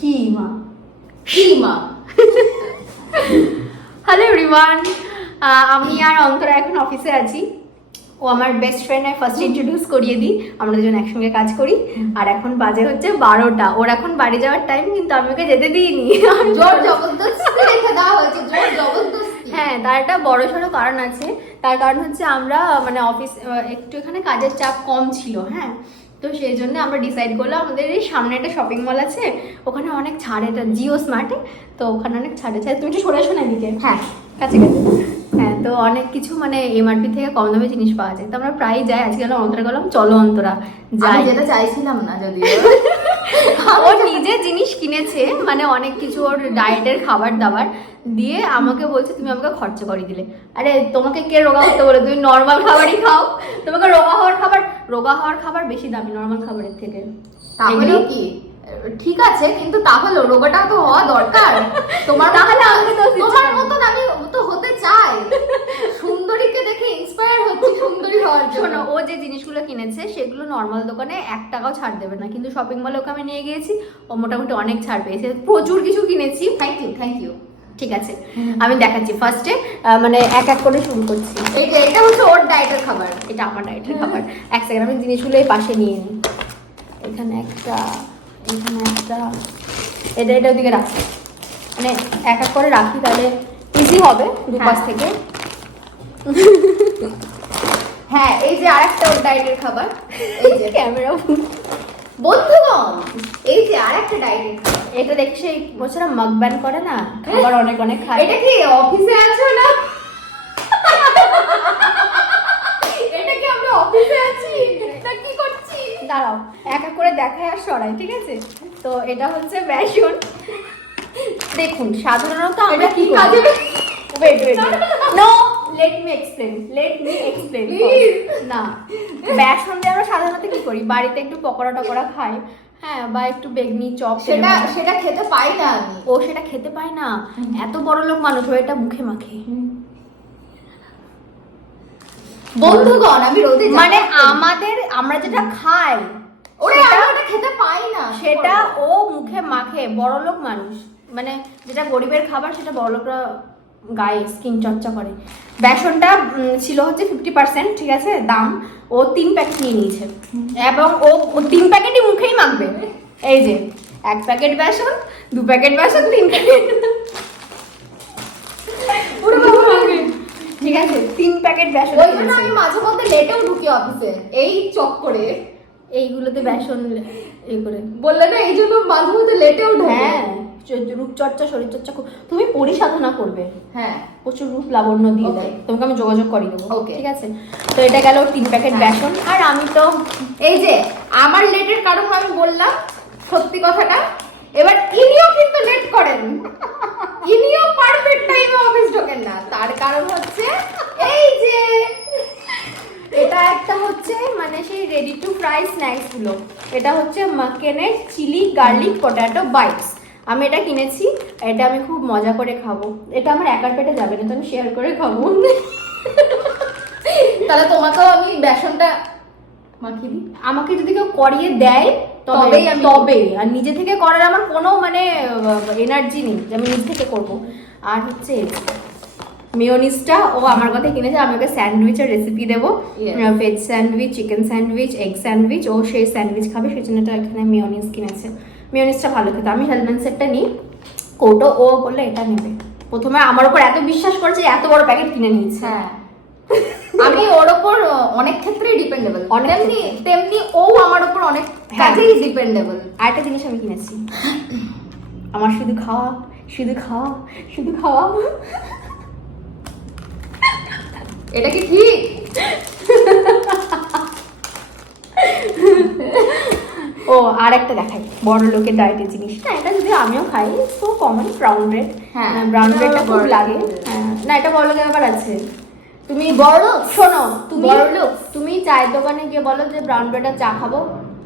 কি মা? Hello everyone, আমি আর অন্তরা এখন অফিসে আছি। ও আমার বেস্ট ফ্রেন্ড, আমি ফার্স্ট ইন্ট্রোডিউস করিয়ে দিই। আমরা দুজন একসঙ্গে কাজ করি। আর এখন বাজে হচ্ছে 12টা। ওর এখন বাড়ি যাওয়ার টাইম, কিন্তু আমি ওকে যেতে দিইনি। জোর জবরদস্তি রেখে দেওয়া হয়েছে, জোর জবরদস্তি। হ্যাঁ, তার একটা বড় সড়ো কারণ আছে। তার কারণ হচ্ছে আমরা মানে অফিস একটু এখানে কাজের চাপ কম ছিল। হ্যাঁ, তো সেই জন্য আমরা ডিসাইড করলাম, আমাদের এই সামনে একটা শপিং মল আছে, ওখানে অনেক ছাড়, এটা জিও স্মার্টে, তো ওখানে অনেক ছাড় আছে। তুমি একটু সরে আসো না এদিকে। হ্যাঁ, কাছে কাছে। হ্যাঁ, তো অনেক কিছু মানে এমআরপি থেকে কম দামে জিনিস পাওয়া যায়, তো আমরা প্রায় যাই। আজকে গেলাম অন্তরা, গেলাম চলো অন্তরা যাই। যেটা চাইছিলাম না যদিও। ও নিজে জিনিস কিনেছে, মানে অনেক কিছু ওর ডায়েটের খাবার দাবার দিয়ে আমাকে বলছে তুমি আমাকে খরচা করে দিলে। আরে তোমাকে কে রোগা হতে বলে? তুমি নর্মাল খাবারই খাও। তোমাকে রোগা হওয়ার খাবার বেশি দামি নর্মাল খাবারের থেকে। তাহলে কি ঠিক আছে, কিন্তু তাহলে রোগাটা তো হওয়া দরকার। তোমার তাহলে আমাকে তো তোমার মতন আমি তো হতে চাই। সুন্দরীকে দেখে ইন্সপায়ার হচ্ছি সুন্দরী হওয়ার জন্য। শোনো, ও যে জিনিসগুলো কিনেছে সেগুলো নর্মাল দোকানে 1 টাকাও ছাড় দেবে না, কিন্তু শপিং মলে ওকে আমি নিয়ে গিয়েছি, ও মোটামুটি অনেক ছাড় পেয়েছে। প্রচুর কিছু কিনেছি। Thank you. ঠিক আছে, আমি দেখাচ্ছি। ফার্স্টে মানে এক এক করে শুরু করছি। এটা হচ্ছে ওর ডায়েটের খাবার, এটা আমার ডায়েটের খাবার। এক সেকেন্ড, আমি জিনিসগুলো এই পাশে নিয়ে নিই। এখানে একটা, এটা ওদিকে রাখি, মানে এক এক করে রাখি, তাহলে ইজি হবে দুপাশ থেকে। হ্যাঁ, এই যে আরেকটা ওর ডায়েটের খাবার, এই যে ক্যামেরা বন্ধুগণ, এই যে আরেকটা ডায়েটের খাবার। এটা দেখি সেই বছরা মাকব্যান করে না, খাবার অনেক অনেক খায়। এটা কি অফিসে আছো না? এটা কি আমরা অফিসে আছি না কি করছি? দাঁড়াও, এক এক করে দেখায় আর সরাই, ঠিক আছে? তো এটা হচ্ছে বেসন। দেখুন, সাধারণত আমরা কি কাজে wait no, let me explain না, বেসন দিয়ে আমরা সাধারণত কি করি, বাড়িতে একটু পকোড়া টকোড়া খাই, হ্যাঁ, বা একটু বেগনি চপ, সেটা খেতে পাই না আমি। ও সেটা খেতে পায় না, এত বড় লোক মানুষ, ও এটা মুখে মাখে। বন্ধুগণ, আমি রোদে মানে আমরা যেটা খাই ওটা খেতে পাই না, সেটা ও মুখে মাখে। বড়লোক মানুষ, মানে যেটা গরিবের খাবার সেটা বড়লোকরা গায়ে স্কিন চর্চা করে। বেসনটা ছিল হচ্ছে 50%, ঠিক আছে, দাম। ও 3 প্যাকেট নিয়ে নিয়েছে, এবং ও 3 প্যাকেটই মুখেই মাখবে। এই যে 1 প্যাকেট বেসন, 2 প্যাকেট বেসন, 3 প্যাকেট, ঠিক আছে, 3 প্যাকেট বেসন। ওই জন্য আমি মাঝে মধ্যে লেটেও ঢুকি অফিসে, এই চক্করে। এইগুলোতে বেসন করে বললে না, এই জন্য মাঝে মধ্যে লেটেও ঢুকি। হ্যাঁ, রূপচর্চা শরীর চর্চা তুমি পরিসাধনা করবে। হ্যাঁ, প্রচুর রূপ লাবণ্য দিয়ে দেয়, তোমাকে আমি যোগাযোগ করিয়ে দেবো। ওকে, ঠিক আছে? তো এটা গেল 3 প্যাকেট বেসন। আর আমি তো এই যে আমার লেটের কারণ আমি বললাম সত্যি কথাটা। এবার ইনিও কিন্তু লেট করেন, ইনিও পারফেক্ট টাইমে অফিস ঢোকেন না। তার কারণ হচ্ছে এই যে এটা একটা হচ্ছে মানে সেই রেডি টু ফ্রাই স্ন্যাক্স গুলো। এটা হচ্ছে মাকেনের চিলি গার্লিক পটেটো বাইটস। আমি এটা কিনেছি, এটা আমি খুব মজা করে খাবো। এটা আমার একার পেটে যাবে না, তো আমি শেয়ার করে খাবো। তাহলে তোমাকেও আমি বেসনটা মাখিয়ে দিই। আমাকে যদি কেউ করিয়ে দেয় তবে আর নিজে থেকে করার আমার কোনো মানে এনার্জি নেই যে আমি নিজে থেকে করবো। আর হচ্ছে মেয়োনিজটা ও আমার কথা কিনেছে, আমি ওকে স্যান্ডউইচের রেসিপি দেবো, veg sandwich, chicken sandwich, egg sandwich. ও সেই স্যান্ডউইচ খাবে, সেই জন্য তো এখানে মেয়োনিজ কিনেছে। মেয়োনিজটা ভালো খেতে। আমি হেলমেন সেটটা নিই কোটো, ও বললে এটা নেবে। প্রথমে আমার উপর এত বিশ্বাস করছে, এত বড় প্যাকেট কিনে নিয়েছে। হ্যাঁ, আমি ওর ওপর অনেক ক্ষেত্রেই ডিপেন্ডেবল, তেমনি ও আমার ওপর অনেক কাজেই ডিপেন্ডেবল। আর একটা জিনিস আমি কিনেছি, আমার শুধু খাওয়া, শুধু খাওয়া, শুধু খাওয়া। এটা কি ঠিক? ও আর একটা দেখাই, বড় লোকের ডায়েটের জিনিস না, এটা যদি আমিও খাই, সো কমন, ব্রাউন ব্রেড। হ্যাঁ, ব্রাউন ব্রেডটা খুব লাগে। হ্যাঁ, না, এটা বড় লোকের ব্যাপার আছে। তুমি বড় লোক, শোনো, বড় লোক, তুমি চায়ের দোকানে গিয়ে বলো যে ব্রাউন ব্রেড আর চা খাবো,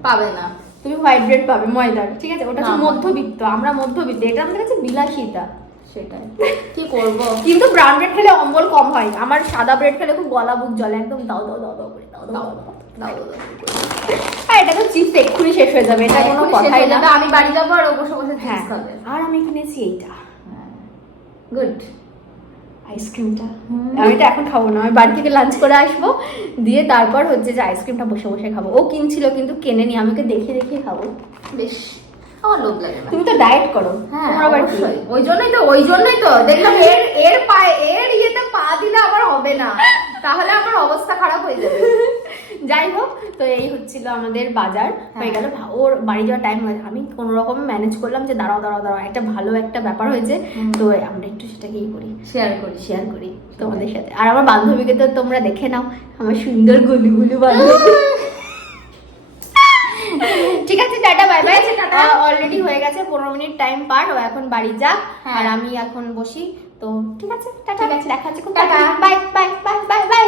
পাবে না। তুমি হোয়াইট ব্রেড পাবে, ময়দার, ঠিক আছে? ওটা হচ্ছে মধ্যবিত্ত, আমরা মধ্যবিত্ত, এটা আমাদের কাছে বিলাসিতা। সেটাই, কি করবো? কিন্তু ব্রাউন ব্রেড খেলে অম্বল কম হয়। আমার সাদা ব্রেড খেলে খুব গলা বুক জ্বলে, একদম দাও দাও দাও দাও করে দাও দাও দাও। দাও দাও, দাও। আর এটা তো চিপস এক্ষুনি শেষ হয়ে যাবে, এটা কোনো এক্ষুনি শেষ কথাই হয়ে না। যাবে, আমি বাড়ি যাবো আর ও বসে বসে হ্যাঁ, চিপস খাবে। আর আমি কিনেছি এইটা গুড। আইসক্রিমটা। আমি এটা এখন খাবো না, আমি বাড়ি থেকে লাঞ্চ করে আসবো, দিয়ে তারপর হচ্ছে যে আইসক্রিমটা বসে বসে খাবো। ও কিনছিল কিন্তু কেনেনি, আমাকে দেখে দেখে খাবো। বেশ, আমার লোভ লাগে না। তুমি তো ডায়েট করো। হ্যাঁ তোমার আবার কি? অবশ্যই, ওই জন্যই তো দেখলাম এর ইয়েতে পা দিলে আবার হবে না, তাহলে আমার অবস্থা খারাপ হয়ে যাবে। যাই হোক, তো এই হচ্ছিল আমাদের বাজার হয়ে গেল। ওর বাড়ি যাওয়ার টাইম হয়েছে, আমি কোনো রকমে ম্যানেজ করলাম যে দাঁড়াও দাঁড়াও দাঁড়াও, একটা ভালো একটা ব্যাপার হয়েছে, তো আমরা একটু সেটাকেই করি, শেয়ার করি তোমাদের সাথে। আর আমার বান্ধবীকে তো তোমরা দেখে নাও, আমার সুন্দর গুলু গুলু বান্ধবী। ঠিক আছে, টাটা বাই বাই। অলরেডি হয়ে গেছে 15 মিনিট টাইম পার, ও এখন বাড়ি যাক আর আমি এখন বসি। তো ঠিক আছে, টাটা, দেখা হচ্ছে, খুব tata, bye bye bye bye bye.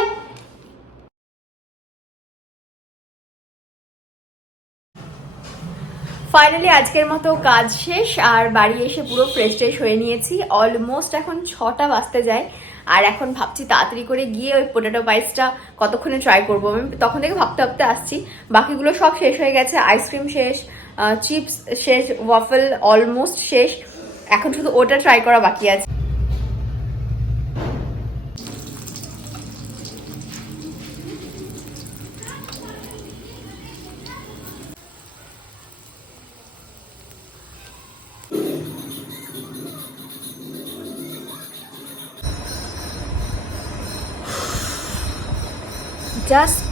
Finally আজকের মতো কাজ শেষ, আর বাড়ি এসে পুরো ফ্রেশ ট্রেশ হয়ে নিয়েছি। অলমোস্ট এখন 6টা বাজতে যায়, আর এখন ভাবছি তাড়াতাড়ি করে গিয়ে ওই পোটেটো পাইসটা কতক্ষণে ট্রাই করবো। আমি তখন থেকে ভাবতে ভাবতে আসছি, বাকিগুলো সব শেষ হয়ে গেছে, আইসক্রিম শেষ, চিপস শেষ, ওয়াফেল অলমোস্ট শেষ, এখন শুধু ওটা ট্রাই করা বাকি আছে। জাস্ট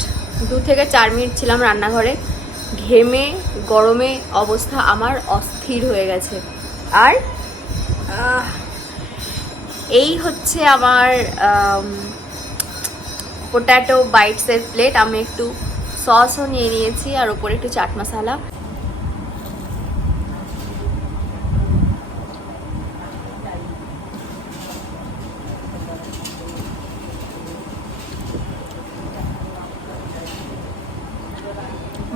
2 থেকে 4 মিনিট ছিলাম রান্নাঘরে, ঘেমে গরমে অবস্থা আমার অস্থির হয়ে গেছে। আর এই হচ্ছে আমার পোট্যাটো বাইটসের প্লেট। আমি একটু সসও নিয়ে নিয়েছি, আর ওপরে একটু চাট মশলা।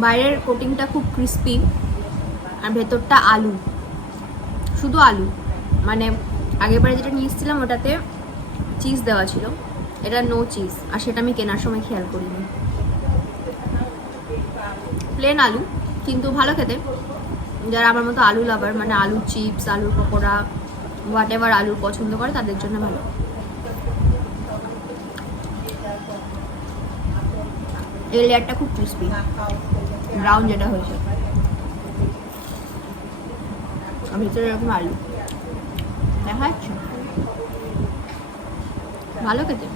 বাইরের কোটিংটা খুব ক্রিস্পি, আর ভেতরটা আলু, শুধু আলু। মানে আগেরবারে যেটা নিয়ে এসেছিলাম ওটাতে চিজ দেওয়া ছিল, এটা নো চিজ, আর সেটা আমি কেনার সময় খেয়াল করিনি। প্লেন আলু, কিন্তু ভালো খেতে। যারা আমার মতো আলু লাভার, মানে আলু চিপস, আলুর পকোড়া, হোয়াট এভার আলুর পছন্দ করে, তাদের জন্য ভালো। এই লেয়ারটা খুব ক্রিস্পি, ব্রাউন যেটা হয়েছে, আর ভিতরে এরকম আলু দেখা যাচ্ছে, ভালো খেতে।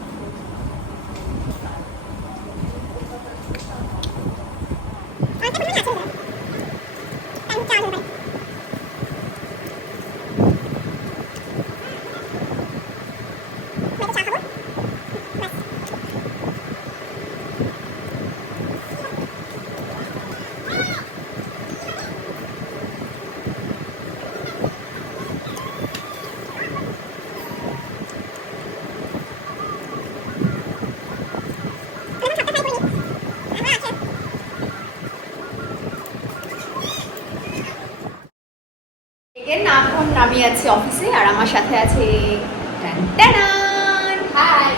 এখন আমি আছি অফিসে, আর আমার সাথে আছে হাই।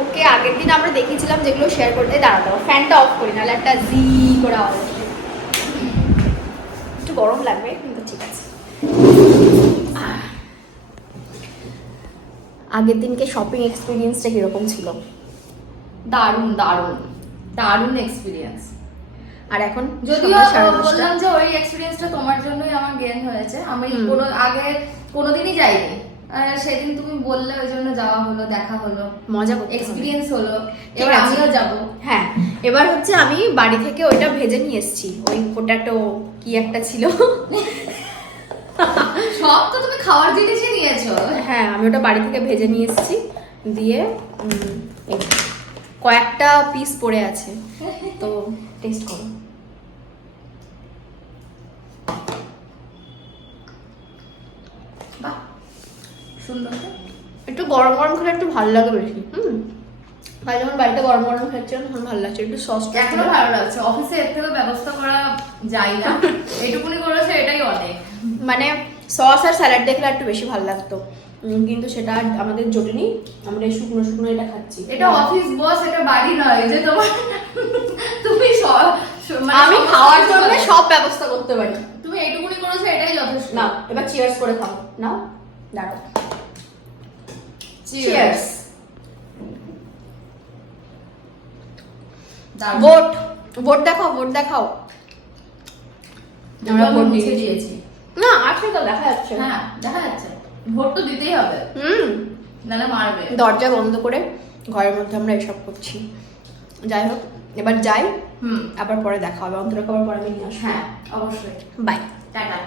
ওকে আগের দিন আমরা দেখিয়েছিলাম যেগুলো শেয়ার করতে। দাঁড়াতে ফ্যানটা অফ করি, নাহলে একটা জি করে আওয়াজ আসে, একটু গরম লাগবে, কিন্তু ঠিক আছে। আগের দিনকে শপিং এক্সপিরিয়েন্সটা কিরকম ছিল? দারুণ দারুণ দারুণ এক্সপিরিয়েন্স। আর এখন যদিও বললাম যে ওই এক্সপিরিয়েন্সটা তোমার জন্যই আমার গেইন হয়েছে, আমি আগে কোনোদিনই যাইনি, সেদিন তুমি বললে ওই জন্য যাওয়া হলো, দেখা হলো, মজা করতে এক্সপিরিয়েন্স হলো। এবার আমিও যাব। হ্যাঁ, এবার হচ্ছে আমি বাড়ি থেকে ওইটা ভেজে নিয়ে এসেছি, ওই পোট্যাটো কি একটা ছিল। সব তো তুমি খাওয়ার জিনিসই নিয়েছো। হ্যাঁ, আমি ওটা বাড়ি থেকে ভেজে নিয়ে এসেছি, দিয়ে কয়েকটা পিস পড়ে আছে, তো টেস্ট করো। বাহ, সুন্দর। একটু গরম গরম খেলে একটু ভালো লাগে বেশি। ভাই যখন বাড়িতে গরম গরম খাচ্ছে তখন ভালো লাগছে, একটু সস এখনো ভালো লাগছে। অফিসে এর থেকে ব্যবস্থা করা যায় না, এটুকুনি করেছে, এটাই অনেক। মানে সস আর স্যালাড দেখলে একটু বেশি ভালো লাগতো। কিন্তু সেটা আর আমাদের জোটেনি, আমরা এই শুকনো শুকনো এটা খাচ্ছি। এটা অফিস বস, এটা বাড়ি নয় যে তোমার তুমি মানে আমি খাওয়ার জন্য সব ব্যবস্থা করতে পারি। তুমি এইটুকুনি করেছো, এটাই যথেষ্ট। না এবার চিয়ার্স করে খাও, নাও দাঁড়াও, চিয়ার্স। চিয়ার্স। ভোট ভোট দেখাও, ভোট দেখাও। আমরা ভোট দিয়েছি। দিয়েছি। না আছে তো, দেখা যাচ্ছে। হ্যাঁ দেখা যাচ্ছে, ভোট তো দিতেই হবে, নাহলে মারবে। দরজা বন্ধ করে ঘরের মধ্যে আমরা এসব করছি। যাই হোক, এবার যাই, আবার পরে দেখা হবে। অন্তরা খাবার পরে আমি নিয়ে আসবো। হ্যাঁ অবশ্যই। বাই। টাটা।